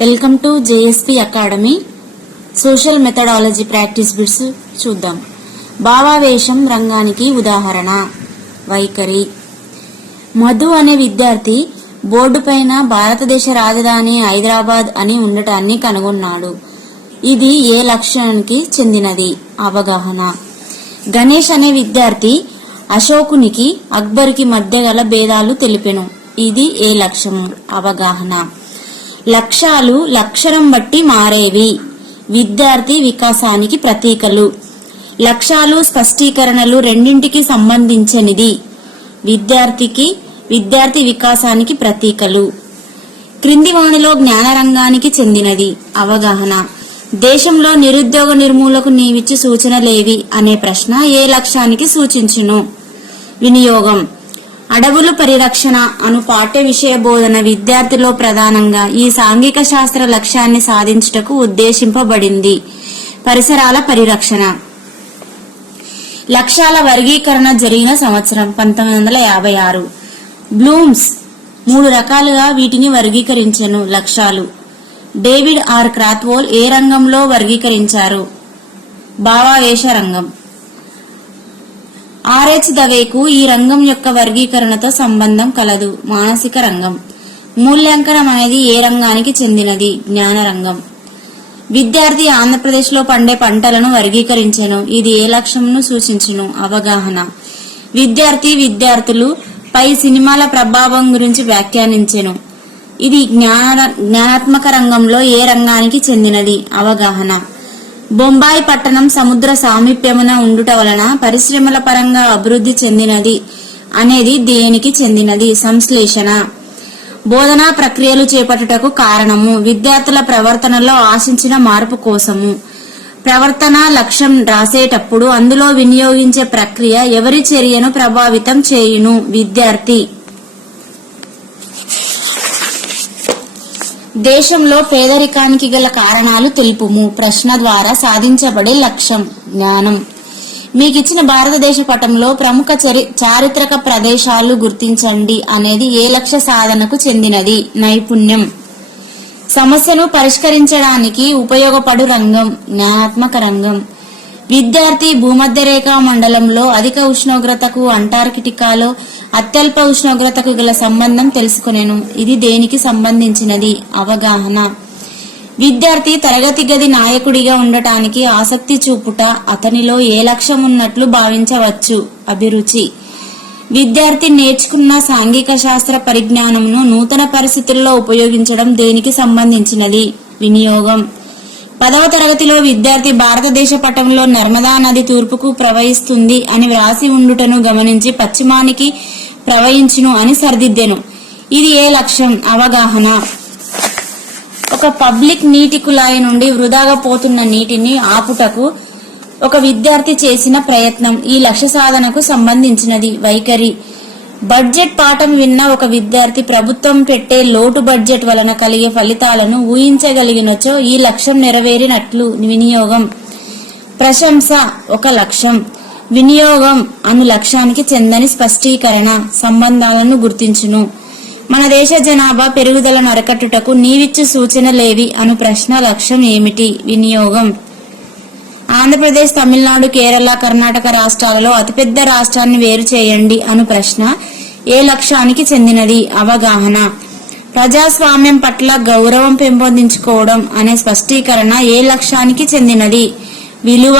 Welcome to JSP academy. Social methodology practice bits చూద్దాం. భావావేశం రంగానికి ఉదాహరణ వైఖరి. మధు అనే విద్యార్థి బోర్డు పైన భారతదేశ రాజధాని హైదరాబాద్ అని ఉండటాన్ని కనుగొన్నాడు. ఇది ఏ లక్ష్యానికి చెందినది? అవగాహన. గణేష్ అనే విద్యార్థి అశోకునికి అక్బర్కి మధ్య గల భేదాలు తెలిపెను. ఇది ఏ లక్ష్యము? అవగాహన. లక్ష్యాలు లక్షణం బట్టి మారేవి. విద్యార్థి వికాసానికి ప్రతీకలు. లక్ష్యాలు స్పష్టీకరణలు రెండింటికి సంబంధించినది. విద్యార్థి వికాసానికి ప్రతీకలు. క్రింది వానిలో జ్ఞాన రంగానికి చెందినది? అవగాహన. దేశంలో నిరుద్యోగ నిర్మూలకు నీవిచ్చు సూచనలేవి అనే ప్రశ్న ఏ లక్ష్యానికి సూచించును? వినియోగం. అడవుల పరిరక్షణ అను పాఠ్య విషయ బోధన విద్యార్థిలో ప్రధానంగా ఈ సాంఘిక శాస్త్ర లక్ష్యాన్ని సాధించుటకు ఉద్దేశింపబడింది. పరిసరాల పరిరక్షణ. లక్ష్యాల వర్గీకరణ జరిగిన సంవత్సరం 1956. బ్లూమ్స్ 3 రకాలుగా వీటిని వర్గీకరించెను. లక్ష్యాలు. డేవిడ్ ఆర్ క్రాత్వోల్ ఏ రంగంలో వర్గీకరించారు? భావావేశ రంగం. ఆర్హెచ్ దవేకు ఈ రంగం యొక్క వర్గీకరణతో సంబంధం కలదు. మానసిక రంగం. మూల్యాంకనం అనేది ఏ రంగానికి చెందినది? జ్ఞాన రంగం. విద్యార్థి ఆంధ్రప్రదేశ్ లో పండే పంటలను వర్గీకరించెను. ఇది ఏ లక్ష్యంను సూచించును? అవగాహన. విద్యార్థులు పై సినిమాల ప్రభావం గురించి వ్యాఖ్యానించెను. ఇది జ్ఞానాత్మక రంగంలో ఏ రంగానికి చెందినది? అవగాహన. బొంబాయి పట్టణం సముద్ర సామీప్యమున ఉండుట వలన పరిశ్రమల పరంగా అభివృద్ధి చెందినది అనేది దేనికి చెందినది? సంశ్లేషణ. బోధనా ప్రక్రియలు చేపట్టుటకు కారణము. విద్యార్థుల ప్రవర్తనలో ఆశించిన మార్పు కోసము. ప్రవర్తన లక్ష్యం రాసేటప్పుడు అందులో వినియోగించే ప్రక్రియ ఎవరి చర్యను ప్రభావితం చేయును? విద్యార్థి. దేశంలో పేదరికానికి గల కారణాలు తెలుపుము. ప్రశ్న ద్వారా సాధించబడే లక్ష్యం. జ్ఞానం. మీకిచ్చిన భారతదేశ పటంలో ప్రముఖ చారిత్రక ప్రదేశాలు గుర్తించండి అనేది ఏ లక్ష్య సాధనకు చెందినది? నైపుణ్యం. సమస్యను పరిష్కరించడానికి ఉపయోగపడు రంగం. జ్ఞానాత్మక రంగం. విద్యార్థి భూమధ్యరేఖ మండలంలో అధిక ఉష్ణోగ్రతకు అంటార్కిటికాలో అత్యల్ప ఉష్ణోగ్రతకు గల సంబంధం తెలుసుకునేను. ఇది దేనికి సంబంధించినది? అవగాహన. విద్యార్థి తరగతి గది నాయకుడిగా ఉండటానికి ఆసక్తి చూపుట అతనిలో ఏ లక్ష్యం ఉన్నట్లు భావించవచ్చు? అభిరుచి. విద్యార్థి నేర్చుకున్న సాంఘిక శాస్త్ర పరిజ్ఞానంను నూతన పరిస్థితుల్లో ఉపయోగించడం దేనికి సంబంధించినది? వినియోగం. 10వ తరగతిలో విద్యార్థి భారతదేశ పటంలో నర్మదా నది తూర్పుకు ప్రవహిస్తుంది అని వ్రాసి ఉండుటను గమనించి పశ్చిమానికి ప్రవహించును అని సరిదిద్దెను. ఇది ఏ లక్ష్యం? అవగాహన. ఒక పబ్లిక్ నీటి కుళాయి నుండి వృధాగా పోతున్న నీటిని ఆపుటకు ఒక విద్యార్థి చేసిన ప్రయత్నం ఈ లక్ష్య సాధనకు సంబంధించినది. వైఖరి. బడ్జెట్ పాఠం విన్న ఒక విద్యార్థి ప్రభుత్వం పెట్టే లోటు బడ్జెట్ వలన కలిగే ఫలితాలను ఊహించగలిగినచో ఈ లక్ష్యం నెరవేరినట్లు. వినియోగం. ప్రశంస ఒక లక్ష్యం. వినియోగం అను లక్ష్యానికి చెందని స్పష్టీకరణ. సంబంధాలను గుర్తించును. మన దేశ జనాభా పెరుగుదలను అరికట్టుటకు నీవిచ్చు సూచనలేవి అను ప్రశ్న లక్ష్యం ఏమిటి? వినియోగం. ఆంధ్రప్రదేశ్, తమిళనాడు, కేరళ, కర్ణాటక రాష్ట్రాలలో అతిపెద్ద రాష్ట్రాన్ని వేరు చేయండి అను ప్రశ్న ఏ లక్ష్యానికి చెందినది? అవగాహన. ప్రజాస్వామ్యం పట్ల గౌరవం పెంపొందించుకోవడం అనే స్పష్టీకరణ ఏ లక్ష్యానికి చెందినది? విలువ.